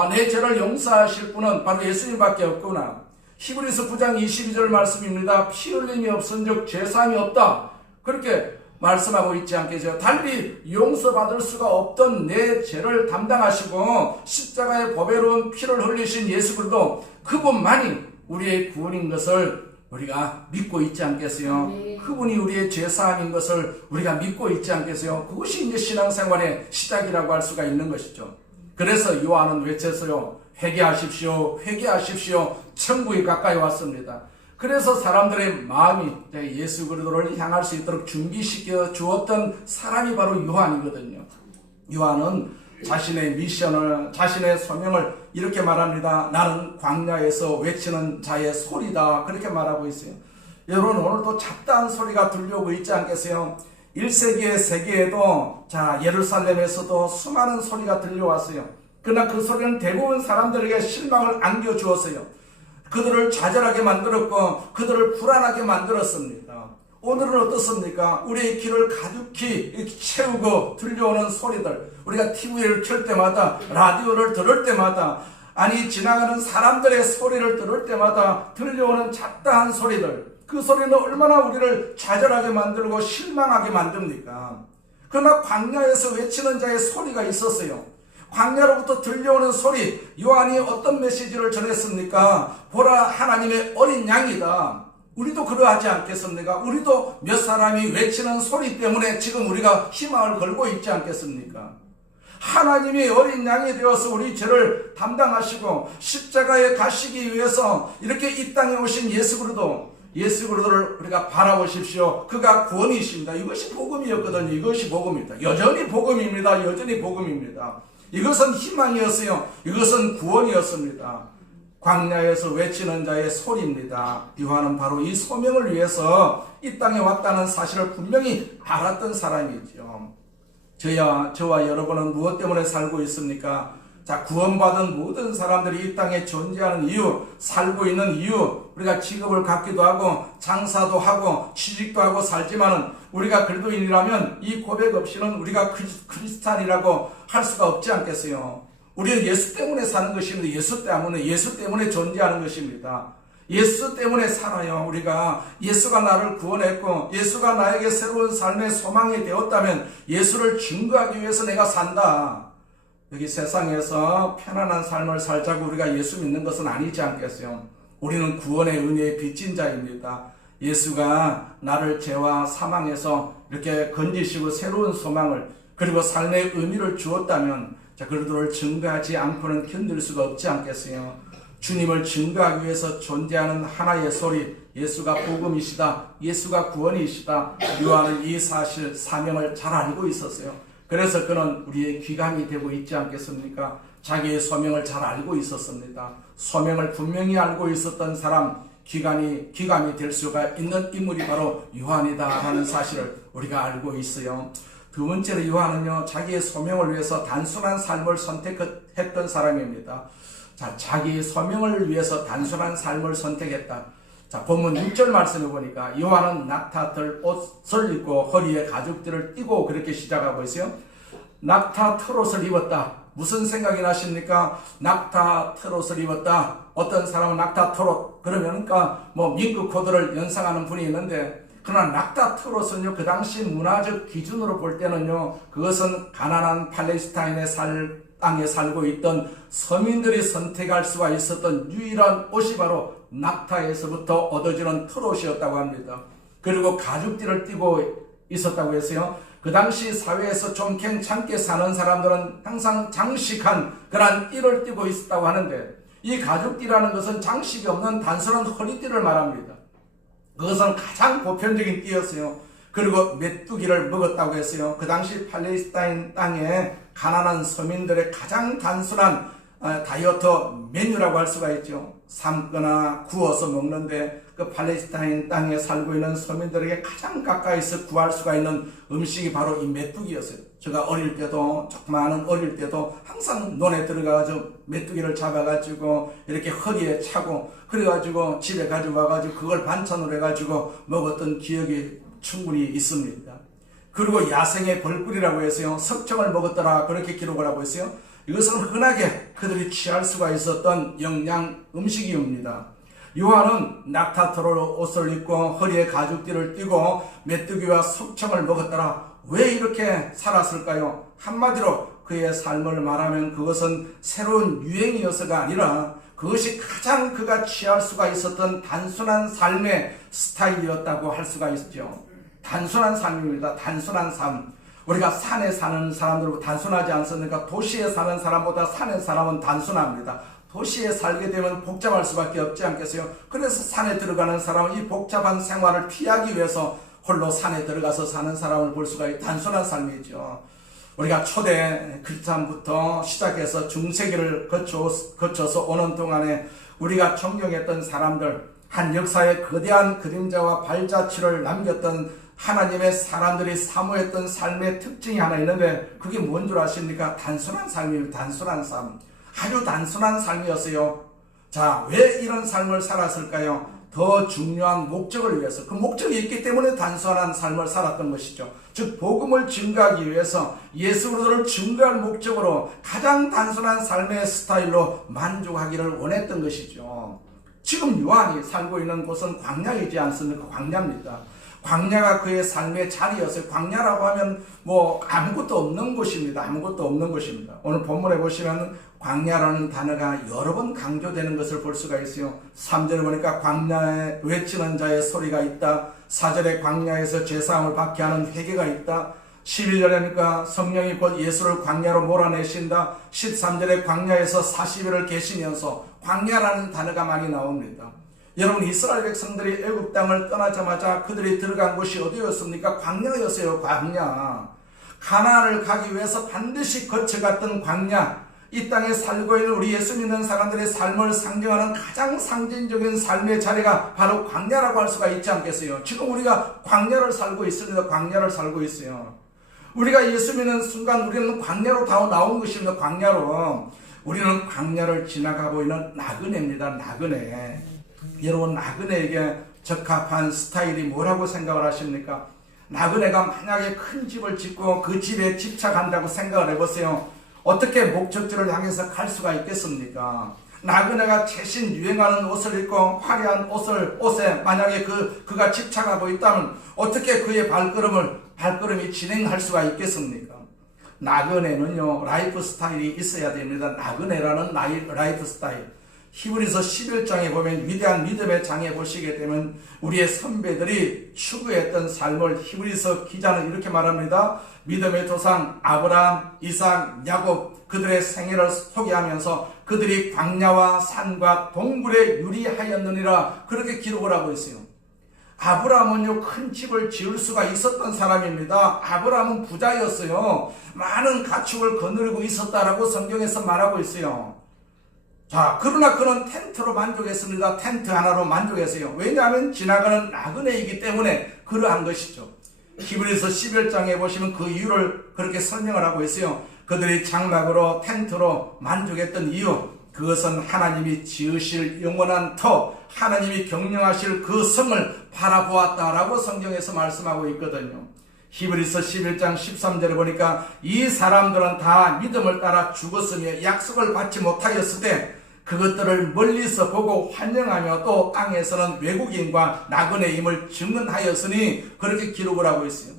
내 죄를 용서하실 분은 바로 예수님밖에 없구나. 히브리서 9장 22절 말씀입니다. 피 흘림이 없은즉 죄사함이 없다. 그렇게 말씀하고 있지 않겠어요? 달리 용서받을 수가 없던 내 죄를 담당하시고 십자가의 보배로운 피를 흘리신 예수 그리스도, 그분만이 우리의 구원인 것을 우리가 믿고 있지 않겠어요? 네. 그분이 우리의 죄사함인 것을 우리가 믿고 있지 않겠어요? 그것이 이제 신앙생활의 시작이라고 할 수가 있는 것이죠. 그래서 요한은 외쳤어요. 회개하십시오, 회개하십시오. 천국이 가까이 왔습니다. 그래서 사람들의 마음이 예수 그리스도를 향할 수 있도록 준비시켜 주었던 사람이 바로 요한이거든요. 요한은 자신의 미션을, 자신의 소명을 이렇게 말합니다. 나는 광야에서 외치는 자의 소리다. 그렇게 말하고 있어요. 여러분, 오늘도 잡다한 소리가 들려오고 있지 않겠어요? 1세기의 세계에도 예루살렘에서도 수많은 소리가 들려왔어요. 그러나 그 소리는 대부분 사람들에게 실망을 안겨주었어요. 그들을 좌절하게 만들었고 그들을 불안하게 만들었습니다. 오늘은 어떻습니까? 우리의 귀를 가득히 채우고 들려오는 소리들, 우리가 TV를 켤 때마다, 라디오를 들을 때마다, 아니 지나가는 사람들의 소리를 들을 때마다 들려오는 잡다한 소리들, 그 소리는 얼마나 우리를 좌절하게 만들고 실망하게 만듭니까? 그러나 광야에서 외치는 자의 소리가 있었어요. 광야로부터 들려오는 소리, 요한이 어떤 메시지를 전했습니까? 보라, 하나님의 어린 양이다. 우리도 그러하지 않겠습니까? 우리도 몇 사람이 외치는 소리 때문에 지금 우리가 희망을 걸고 있지 않겠습니까? 하나님이 어린 양이 되어서 우리 죄를 담당하시고 십자가에 가시기 위해서 이렇게 이 땅에 오신 예수 그리스도를 우리가 바라보십시오. 그가 구원이십니다. 이것이 복음이었거든요. 이것이 복음입니다. 여전히 복음입니다. 여전히 복음입니다. 이것은 희망이었어요. 이것은 구원이었습니다. 광야에서 외치는 자의 소리입니다. 요한은 바로 이 소명을 위해서 이 땅에 왔다는 사실을 분명히 알았던 사람이죠. 저와 여러분은 무엇 때문에 살고 있습니까? 구원받은 모든 사람들이 이 땅에 존재하는 이유, 살고 있는 이유, 우리가 직업을 갖기도 하고 장사도 하고 취직도 하고 살지만은 우리가 그리스도인이라면 이 고백 없이는 우리가 크리스찬이라고 할 수가 없지 않겠어요? 우리는 예수 때문에 사는 것입니다. 예수 때문에 존재하는 것입니다. 예수 때문에 살아요. 우리가 예수가 나를 구원했고 예수가 나에게 새로운 삶의 소망이 되었다면 예수를 증거하기 위해서 내가 산다. 여기 세상에서 편안한 삶을 살자고 우리가 예수 믿는 것은 아니지 않겠어요? 우리는 구원의 은혜에 빚진 자입니다. 예수가 나를 죄와 사망에서 이렇게 건지시고 새로운 소망을, 그리고 삶의 의미를 주었다면 그들을 증거하지 않고는 견딜 수가 없지 않겠어요? 주님을 증거하기 위해서 존재하는 하나의 소리, 예수가 복음이시다, 예수가 구원이시다. 요한은 이 사실, 사명을 잘 알고 있었어요. 그래서 그는 우리의 귀감이 되고 있지 않겠습니까? 자기의 소명을 잘 알고 있었습니다. 소명을 분명히 알고 있었던 사람, 귀감이 될 수가 있는 인물이 바로 요한이다 하는 사실을 우리가 알고 있어요. 두 번째로 요한은요, 자기의 소명을 위해서 단순한 삶을 선택했던 사람입니다. 자기의 소명을 위해서 단순한 삶을 선택했다. 본문 6절 말씀을 보니까 요한은 낙타털 옷을 입고 허리에 가죽들을 띠고 그렇게 시작하고 있어요. 낙타 털옷을 입었다. 무슨 생각이 나십니까? 낙타 털옷을 입었다. 어떤 사람은 낙타 털옷 그러니까 민크 코드를 연상하는 분이 있는데, 그러나 낙타 털옷은요, 그 당시 문화적 기준으로 볼 때는요, 그것은 가난한 팔레스타인의 땅에 살고 있던 서민들이 선택할 수가 있었던 유일한 옷이 바로 낙타에서부터 얻어지는 털옷이었다고 합니다. 그리고 가죽띠를 띠고 있었다고 했어요. 그 당시 사회에서 좀 괜찮게 사는 사람들은 항상 장식한 그런 띠를 띠고 있었다고 하는데, 이 가죽띠라는 것은 장식이 없는 단순한 허리띠를 말합니다. 그것은 가장 보편적인 띠였어요. 그리고 메뚜기를 먹었다고 했어요. 그 당시 팔레스타인 땅에 가난한 서민들의 가장 단순한 다이어트 메뉴라고 할 수가 있죠. 삶거나 구워서 먹는데, 그 팔레스타인 땅에 살고 있는 서민들에게 가장 가까이서 구할 수가 있는 음식이 바로 이 메뚜기였어요. 제가 조그마한 어릴 때도 항상 논에 들어가가지고 메뚜기를 잡아가지고 이렇게 허리에 차고, 그래가지고 집에 가져와가지고 그걸 반찬으로 해가지고 먹었던 기억이 충분히 있습니다. 그리고 야생의 벌꿀이라고 해서요, 석청을 먹었더라 그렇게 기록을 하고 있어요. 이것은 흔하게 그들이 취할 수가 있었던 영양 음식입니다. 요한은 낙타털로 옷을 입고 허리에 가죽띠를 띠고 메뚜기와 석청을 먹었더라. 왜 이렇게 살았을까요? 한마디로 그의 삶을 말하면 그것은 새로운 유행이어서가 아니라 그것이 가장 그가 취할 수가 있었던 단순한 삶의 스타일이었다고 할 수가 있죠. 단순한 삶입니다. 단순한 삶. 우리가 산에 사는 사람들은 단순하지 않습니까? 도시에 사는 사람보다 산에 사람은 단순합니다. 도시에 살게 되면 복잡할 수밖에 없지 않겠어요? 그래서 산에 들어가는 사람은 이 복잡한 생활을 피하기 위해서 홀로 산에 들어가서 사는 사람을 볼 수가 있는 단순한 삶이죠. 우리가 초대 크리스찬부터 시작해서 중세기를 거쳐서 오는 동안에 우리가 존경했던 사람들, 한 역사의 거대한 그림자와 발자취를 남겼던 하나님의 사람들이 사모했던 삶의 특징이 하나 있는데 그게 뭔 줄 아십니까? 단순한 삶입니다. 단순한 삶. 아주 단순한 삶이었어요. 자, 왜 이런 삶을 살았을까요? 더 중요한 목적을 위해서, 그 목적이 있기 때문에 단순한 삶을 살았던 것이죠. 즉 복음을 증거하기 위해서 예수 그리스도를 증거할 목적으로 가장 단순한 삶의 스타일로 만족하기를 원했던 것이죠. 지금 요한이 살고 있는 곳은 광야이지 않습니까? 광야입니다. 광야가 그의 삶의 자리였어요. 광야라고 하면 아무것도 없는 곳입니다. 아무것도 없는 곳입니다. 오늘 본문에 보시면 광야라는 단어가 여러 번 강조되는 것을 볼 수가 있어요. 3절에 보니까 광야에 외치는 자의 소리가 있다. 4절에 광야에서 죄사함을 받게 하는 회개가 있다. 11절에니까 성령이 곧 예수를 광야로 몰아내신다. 13절에 광야에서 40일을 계시면서 광야라는 단어가 많이 나옵니다. 여러분, 이스라엘 백성들이 애굽 땅을 떠나자마자 그들이 들어간 곳이 어디였습니까? 광야였어요. 광야. 가나안을 가기 위해서 반드시 거쳐갔던 광야. 이 땅에 살고 있는 우리 예수 믿는 사람들의 삶을 상징하는 가장 상징적인 삶의 자리가 바로 광야라고 할 수가 있지 않겠어요? 지금 우리가 광야를 살고 있습니다. 광야를 살고 있어요. 우리가 예수 믿는 순간 우리는 광야로 다 나온 것입니다. 광야로. 우리는 광야를 지나가고 있는 나그네입니다. 나그네. 여러분, 나그네에게 적합한 스타일이 뭐라고 생각을 하십니까? 나그네가 만약에 큰 집을 짓고 그 집에 집착한다고 생각을 해보세요. 어떻게 목적지를 향해서 갈 수가 있겠습니까? 나그네가 최신 유행하는 옷을 입고 화려한 옷에 만약에 그가 집착하고 있다면 어떻게 그의 발걸음이 진행할 수가 있겠습니까? 나그네는요, 라이프 스타일이 있어야 됩니다. 나그네라는 라이프 스타일. 히브리서 11장에 보면 위대한 믿음의 장에 보시게 되면 우리의 선배들이 추구했던 삶을 히브리서 기자는 이렇게 말합니다. 믿음의 조상 아브라함, 이삭, 야곱 그들의 생애를 소개하면서 그들이 광야와 산과 동굴에 유리하였느니라 그렇게 기록을 하고 있어요. 아브라함은요, 큰 집을 지을 수가 있었던 사람입니다. 아브라함은 부자였어요. 많은 가축을 거느리고 있었다라고 성경에서 말하고 있어요. 자, 그러나 그는 텐트로 만족했습니다. 텐트 하나로 만족했어요. 왜냐하면 지나가는 나그네이기 때문에 그러한 것이죠. 히브리서 11장에 보시면 그 이유를 그렇게 설명을 하고 있어요. 그들이 장막으로 텐트로 만족했던 이유, 그것은 하나님이 지으실 영원한 터, 하나님이 경영하실 그 성을 바라보았다라고 성경에서 말씀하고 있거든요. 히브리서 11장 13절에 보니까 이 사람들은 다 믿음을 따라 죽었으며 약속을 받지 못하였을 때 그것들을 멀리서 보고 환영하며 또 땅에서는 외국인과 나그네임을 증언하였으니 그렇게 기록을 하고 있어요.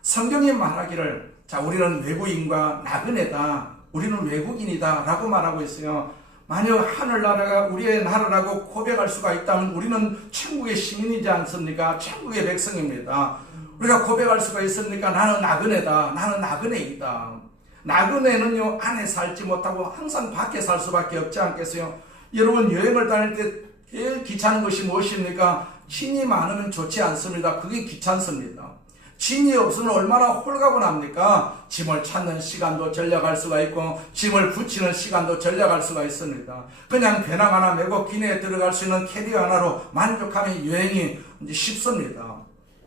성경이 말하기를 자, 우리는 외국인과 나그네다, 우리는 외국인이다 라고 말하고 있어요. 만약 하늘나라가 우리의 나라라고 고백할 수가 있다면 우리는 천국의 시민이지 않습니까? 천국의 백성입니다. 우리가 고백할 수가 있습니까? 나는 나그네다, 나는 나그네이다. 나그네는요, 안에 살지 못하고 항상 밖에 살 수밖에 없지 않겠어요? 여러분, 여행을 다닐 때 제일 귀찮은 것이 무엇입니까? 짐이 많으면 좋지 않습니다. 그게 귀찮습니다. 짐이 없으면 얼마나 홀가분합니까? 짐을 찾는 시간도 절약할 수가 있고 짐을 붙이는 시간도 절약할 수가 있습니다. 그냥 배낭 하나 메고 기내에 들어갈 수 있는 캐리어 하나로 만족하면 여행이 쉽습니다.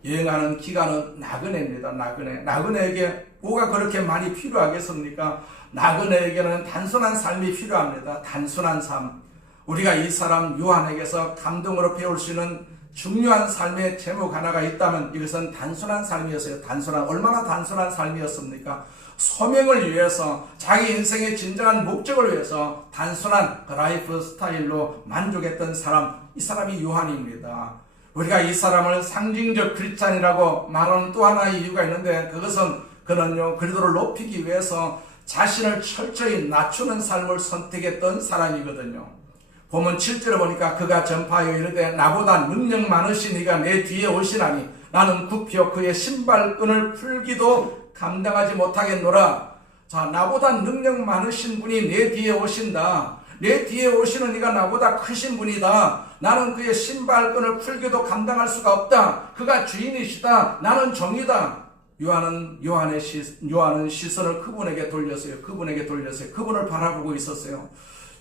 여행하는 기간은 나그네입니다. 나그네에게 뭐가 그렇게 많이 필요하겠습니까? 나그네에게는 단순한 삶이 필요합니다. 단순한 삶. 우리가 이 사람 요한에게서 감동으로 배울 수 있는 중요한 삶의 제목 하나가 있다면 이것은 단순한 삶이었어요. 얼마나 단순한 삶이었습니까? 소명을 위해서, 자기 인생의 진정한 목적을 위해서 단순한 라이프 스타일로 만족했던 사람, 이 사람이 요한입니다. 우리가 이 사람을 상징적 크리스찬이라고 말하는 또 하나의 이유가 있는데, 그것은 그는요 그리스도를 높이기 위해서 자신을 철저히 낮추는 삶을 선택했던 사람이거든요. 보면 7절에 보니까 그가 전파하여 이르되 나보다 능력 많으신 이가 내 뒤에 오시나니 나는 굽혀 그의 신발끈을 풀기도 감당하지 못하겠노라. 자, 나보다 능력 많으신 분이 내 뒤에 오신다. 내 뒤에 오시는 이가 나보다 크신 분이다. 나는 그의 신발끈을 풀기도 감당할 수가 없다. 그가 주인이시다. 나는 종이다. 요한은 시선을 그분에게 돌렸어요. 그분을 바라보고 있었어요.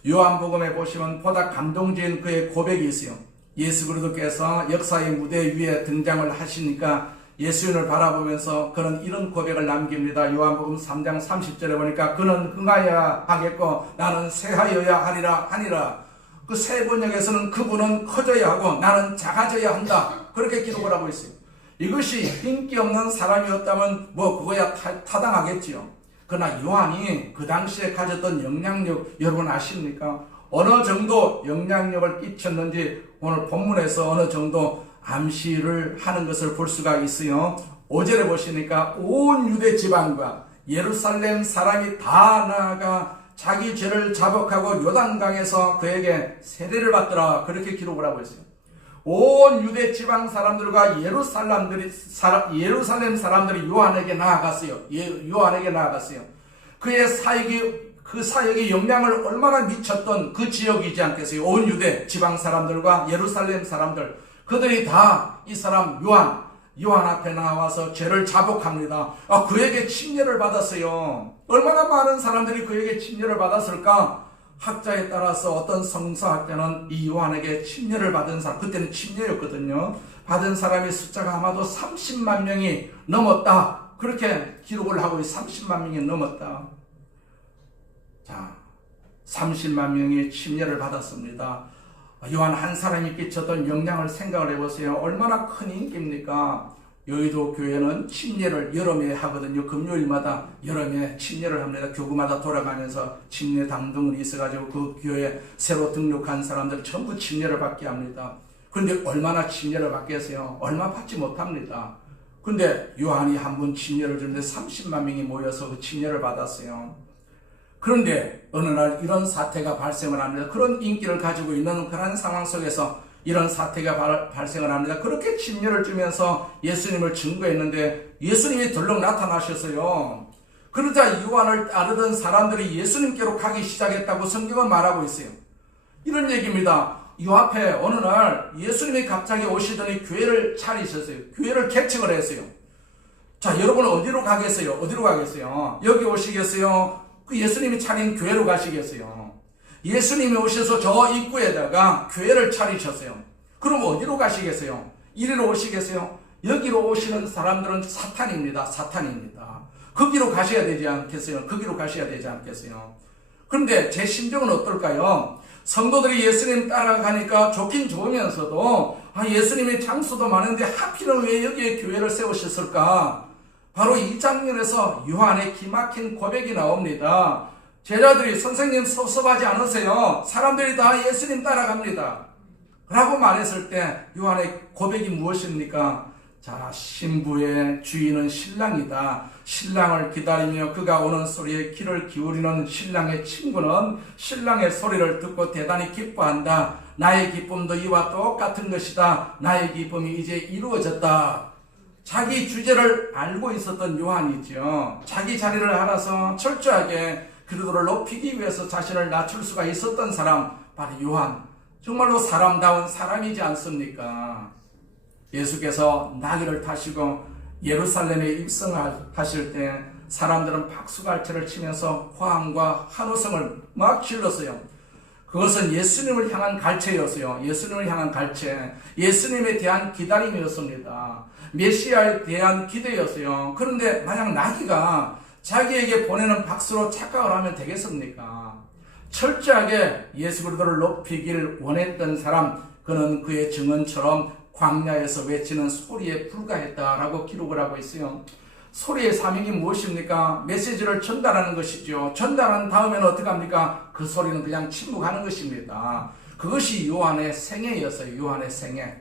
요한복음에 보시면 보다 감동적인 그의 고백이 있어요. 예수 그리스도께서 역사의 무대 위에 등장을 하시니까 예수님을 바라보면서 그는 이런 고백을 남깁니다. 요한복음 3장 30절에 보니까 그는 흥하여야 하겠고 나는 쇠하여야 하니라. 그 세 번역에서는 그분은 커져야 하고 나는 작아져야 한다. 그렇게 기록을 하고 있어요. 이것이 인기 없는 사람이었다면 그거야 타당하겠지요. 그러나 요한이 그 당시에 가졌던 영향력 여러분 아십니까? 어느 정도 영향력을 끼쳤는지 오늘 본문에서 어느 정도 암시를 하는 것을 볼 수가 있어요. 5절에 보시니까 온 유대 지방과 예루살렘 사람이 다 나아가 자기 죄를 자복하고 요단강에서 그에게 세례를 받더라. 그렇게 기록을 하고 있어요. 온 유대 지방 사람들과 예루살렘 사람들이 요한에게 나아갔어요. 그의 사역이 영향을 얼마나 미쳤던 그 지역이지 않겠어요? 온 유대 지방 사람들과 예루살렘 사람들, 그들이 다 이 사람 요한 앞에 나와서 죄를 자복합니다. 그에게 침례를 받았어요. 얼마나 많은 사람들이 그에게 침례를 받았을까? 학자에 따라서 어떤 성서학자는 이 요한에게 침례를 받은 사람, 그때는 침례였거든요. 받은 사람의 숫자가 아마도 30만 명이 넘었다. 그렇게 기록을 하고 30만 명이 넘었다. 자, 30만 명이 침례를 받았습니다. 요한 한 사람이 끼쳤던 영향을 생각을 해보세요. 얼마나 큰 인기입니까? 여의도 교회는 침례를 여름에 하거든요. 금요일마다 여름에 침례를 합니다. 교구마다 돌아가면서 침례 당등이 있어가지고 그 교회에 새로 등록한 사람들 전부 침례를 받게 합니다. 그런데 얼마나 침례를 받겠어요? 얼마 받지 못합니다. 근데 요한이 한 번 침례를 주는데 30만 명이 모여서 그 침례를 받았어요. 그런데 어느 날 이런 사태가 발생을 합니다. 그런 인기를 가지고 있는 그런 상황 속에서 이런 사태가 발생을 합니다. 그렇게 침례를 주면서 예수님을 증거했는데 예수님이 덜렁 나타나셨어요. 그러자 요한을 따르던 사람들이 예수님께로 가기 시작했다고 성경은 말하고 있어요. 이런 얘기입니다. 요 앞에 어느 날 예수님이 갑자기 오시더니 교회를 차리셨어요. 교회를 개척을 했어요. 자, 여러분은 어디로 가겠어요? 여기 오시겠어요? 그 예수님이 차린 교회로 가시겠어요? 예수님이 오셔서 저 입구에다가 교회를 차리셨어요. 그럼 어디로 가시겠어요? 이리로 오시겠어요? 여기로 오시는 사람들은 사탄입니다. 거기로 가셔야 되지 않겠어요? 그런데 제 심정은 어떨까요? 성도들이 예수님 따라가니까 좋긴 좋으면서도 예수님의 장소도 많은데 하필은 왜 여기에 교회를 세우셨을까? 바로 이 장면에서 요한의 기막힌 고백이 나옵니다. 제자들이 선생님 섭섭하지 않으세요? 사람들이 다 예수님 따라갑니다. 라고 말했을 때 요한의 고백이 무엇입니까? 자, 신부의 주인은 신랑이다. 신랑을 기다리며 그가 오는 소리에 귀를 기울이는 신랑의 친구는 신랑의 소리를 듣고 대단히 기뻐한다. 나의 기쁨도 이와 똑같은 것이다. 나의 기쁨이 이제 이루어졌다. 자기 주제를 알고 있었던 요한이죠. 자기 자리를 알아서 철저하게 그리스도를 높이기 위해서 자신을 낮출 수가 있었던 사람, 바로 요한. 정말로 사람다운 사람이지 않습니까? 예수께서 나귀를 타시고 예루살렘에 입성하실 때 사람들은 박수갈채를 치면서 화음과 환호성을 막 질렀어요. 그것은 예수님을 향한 갈채였어요. 예수님에 대한 기다림이었습니다. 메시아에 대한 기대였어요. 그런데 만약 나귀가 자기에게 보내는 박수로 착각을 하면 되겠습니까? 철저하게 예수 그리스도를 높이길 원했던 사람, 그는 그의 증언처럼 광야에서 외치는 소리에 불과했다라고 기록을 하고 있어요. 소리의 사명이 무엇입니까? 메시지를 전달하는 것이죠. 전달한 다음에는 어떻게 합니까? 그 소리는 그냥 침묵하는 것입니다. 그것이 요한의 생애였어요. 요한의 생애.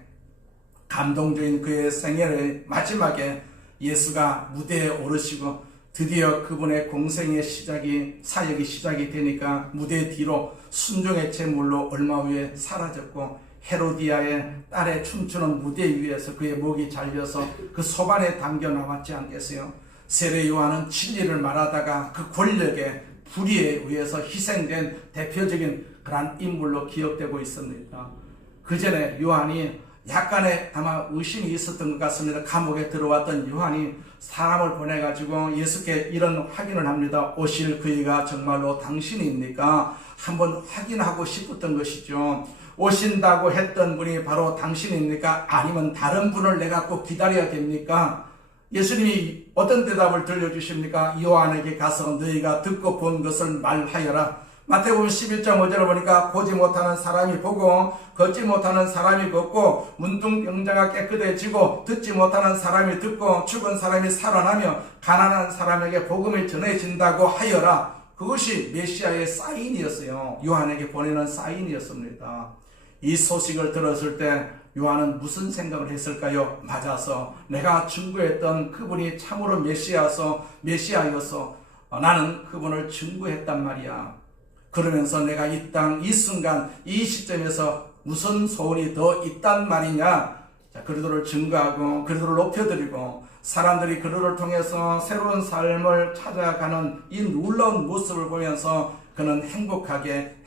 감동적인 그의 생애의 마지막에 예수가 무대에 오르시고 드디어 그분의 공생의 시작이, 사역이 시작이 되니까 무대 뒤로 순종의 제물로 얼마 후에 사라졌고, 헤로디아의 딸의 춤추는 무대 위에서 그의 목이 잘려서 그 소반에 담겨 나왔지 않겠어요? 세례 요한은 진리를 말하다가 그 권력의 불의에 의해서 희생된 대표적인 그런 인물로 기억되고 있습니다. 그 전에 요한이 약간의 아마 의심이 있었던 것 같습니다. 감옥에 들어왔던 요한이 사람을 보내가지고 예수께 이런 확인을 합니다. 오실 그이가 정말로 당신입니까? 한번 확인하고 싶었던 것이죠. 오신다고 했던 분이 바로 당신입니까? 아니면 다른 분을 내가 꼭 기다려야 됩니까? 예수님이 어떤 대답을 들려주십니까? 요한에게 가서 너희가 듣고 본 것을 말하여라. 마태복음 11장 5절을 보니까 보지 못하는 사람이 보고 걷지 못하는 사람이 걷고 문둥병자가 깨끗해지고 듣지 못하는 사람이 듣고 죽은 사람이 살아나며 가난한 사람에게 복음이 전해진다고 하여라. 그것이 메시아의 사인이었어요. 요한에게 보내는 사인이었습니다. 이 소식을 들었을 때 요한은 무슨 생각을 했을까요? 맞아서 내가 증거했던 그분이 참으로 메시아여서 나는 그분을 증거했단 말이야. 그러면서 내가 이 땅, 이 순간, 이 시점에서 무슨 소원이 더 있단 말이냐? 자, 그리스도를 증거하고 그리스도를 높여드리고 사람들이 그리스도를 통해서 새로운 삶을 찾아가는 이 놀라운 모습을 보면서 그는 행복하게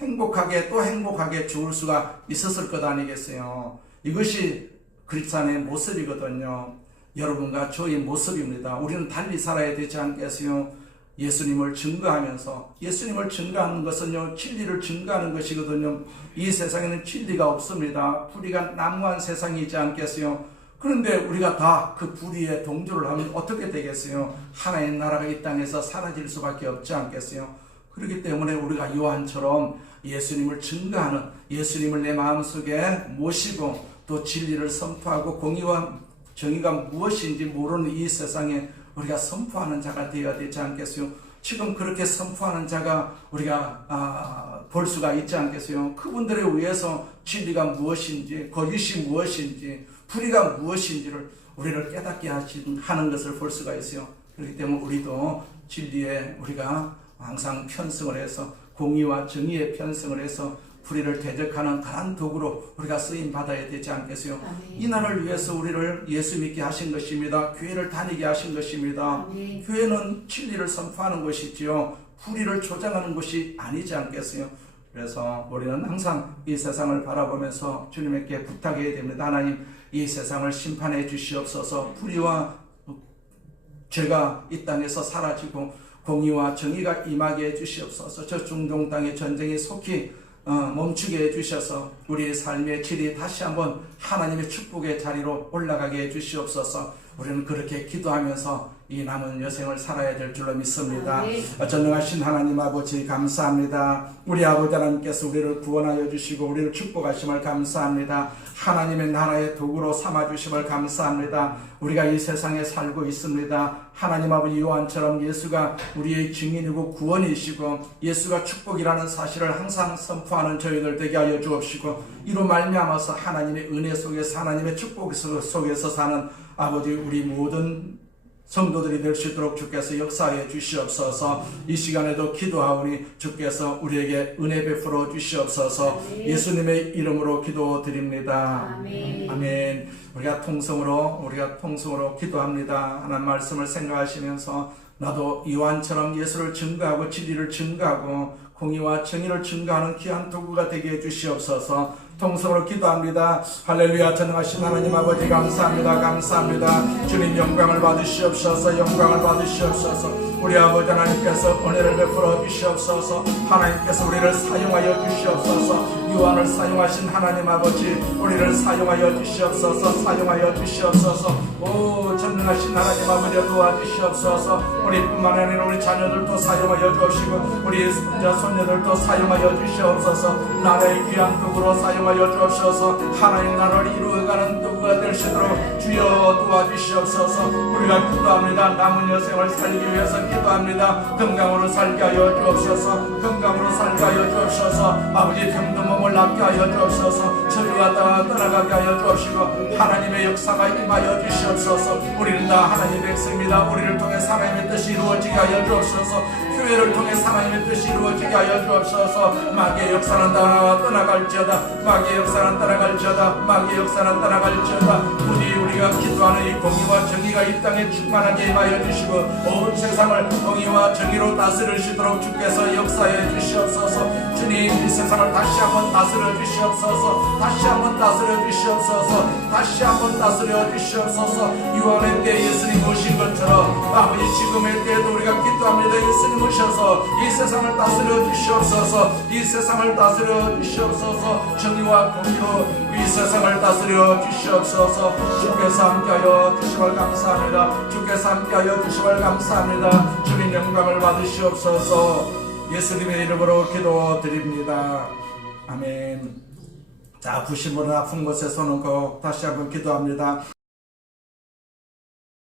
또 행복하게 죽을 수가 있었을 것 아니겠어요? 이것이 그리스도의 모습이거든요. 여러분과 저의 모습입니다. 우리는 달리 살아야 되지 않겠어요? 예수님을 증거하면서, 예수님을 증거하는 것은요, 진리를 증거하는 것이거든요. 이 세상에는 진리가 없습니다. 불의가 난무한 세상이지 않겠어요? 그런데 우리가 다 그 불의에 동조를 하면 어떻게 되겠어요? 하나의 나라가 이 땅에서 사라질 수밖에 없지 않겠어요? 그렇기 때문에 우리가 요한처럼 예수님을 증거하는, 예수님을 내 마음속에 모시고 또 진리를 선포하고 공의와 정의가 무엇인지 모르는 이 세상에 우리가 선포하는 자가 되어야 되지 않겠어요? 지금 그렇게 선포하는 자가 우리가 볼 수가 있지 않겠어요? 그분들에 의해서 진리가 무엇인지, 거짓이 무엇인지, 불의가 무엇인지를 우리를 깨닫게 하는 것을 볼 수가 있어요. 그렇기 때문에 우리도 진리에 우리가 항상 편승을 해서, 공의와 정의에 편승을 해서 불의를 대적하는 그런 도구로 우리가 쓰임 받아야 되지 않겠어요? 아멘. 이 날을 위해서 우리를 예수 믿게 하신 것입니다. 교회를 다니게 하신 것입니다. 아멘. 교회는 진리를 선포하는 것이지요, 불의를 조장하는 것이 아니지 않겠어요? 그래서 우리는 항상 이 세상을 바라보면서 주님께 부탁해야 됩니다. 하나님, 이 세상을 심판해 주시옵소서. 불의와 죄가 이 땅에서 사라지고 공의와 정의가 임하게 해주시옵소서. 저 중동 땅의 전쟁이 속히 멈추게 해주셔서 우리의 삶의 질이 다시 한번 하나님의 축복의 자리로 올라가게 해주시옵소서. 우리는 그렇게 기도하면서 이 남은 여생을 살아야 될 줄로 믿습니다. 전능하신 하나님 아버지 감사합니다. 우리 아버지 하나님께서 우리를 구원하여 주시고 우리를 축복하심을 감사합니다. 하나님의 나라의 도구로 삼아주심을 감사합니다. 우리가 이 세상에 살고 있습니다. 하나님 아버지 요한처럼 예수가 우리의 증인이고 구원이시고 예수가 축복이라는 사실을 항상 선포하는 저희들 되게 하여 주옵시고, 이로 말미암아서 하나님의 은혜 속에서, 하나님의 축복 속에서 사는 아버지 우리 모든 성도들이 될 수 있도록 주께서 역사해 주시옵소서. 이 시간에도 기도하오니 주께서 우리에게 은혜 베풀어 주시옵소서. 아멘. 예수님의 이름으로 기도드립니다. 아멘. 아멘. 우리가 통성으로 기도합니다. 하나님 말씀을 생각하시면서 나도 요한처럼 예수를 증거하고 진리를 증거하고 공의와 정의를 증거하는 귀한 도구가 되게 해주시옵소서. 통성으로 기도합니다. 할렐루야. 전능하신 하나님 아버지 감사합니다. 주님 영광을 받으시옵소서. 우리 아버지 하나님께서 은혜를 베풀어 주시옵소서. 하나님께서 우리를 사용하여 주시옵소서. 요한을 사용하신 하나님 아버지, 우리를 사용하여 주시옵소서. 사용하여 주시옵소서. 오 전능하신 하나님 아버지 도와주시옵소서. 우리뿐만 아니라 우리 자녀들도 사용하여 주시고 우리 손자 손녀들도 사용하여 주시옵소서. 나라의 귀한 도구로 사용하여 주옵소서. 하나님 나라를 이루어가는 도구가 될 수 있도록 주여 도와주시옵소서. 우리가 기도합니다. 남은 여생을 살기 위해서 기도합니다. 건강으로 살게 하여 주옵소서. 건강으로 살게 하여 주옵소서. 아버지 병든 몸을 낫게 하여 주옵소서. 저주가 떠나가게 하여 주옵시고 하나님의 역사가 임하여 주시옵소서. 우리는 다 하나님의 백성입니다. 우리를 통해 하나님의 뜻이 이루어지게 하여 주옵소서. 교회를 통해 하나님의 뜻이 이루어지게 하여 주옵소서. 마귀의 역사는 다 떠나갈지어다. 마귀의 역사는 떠나갈지어다. 마귀의 역사는 떠나갈지어다. 부디 우리가 기도하는 이 공의와 정의가 이 땅에 충만하게 임하여 주시고 온 세상을 공의와 정의로 다스리시도록 주께서 역사해 주시옵소서. 주님 이 세상을 다시 한번 다스려 주시옵소서. 다시 한번 다스려 주시옵소서. 다시 한번 다스려 주시옵소서. 유한의 때 예수님 오신 것처럼 아버지 지금의 때에도 우리가 기도합니다. 예수님 오셔서 이 세상을 다스려 주시옵소서. 이 세상을 다스려 주시옵소서. 정의와 공의로 이 세상을 다스려 주시옵소서. 주께서 함께하여 주심을 감사합니다. 주께서 함께하여 주심을 감사합니다. 주님 영광을 받으시옵소서. 예수님의 이름으로 기도드립니다. 아멘. 자, 부심으로 아픈 곳에 서는 거 다시 한번 기도합니다.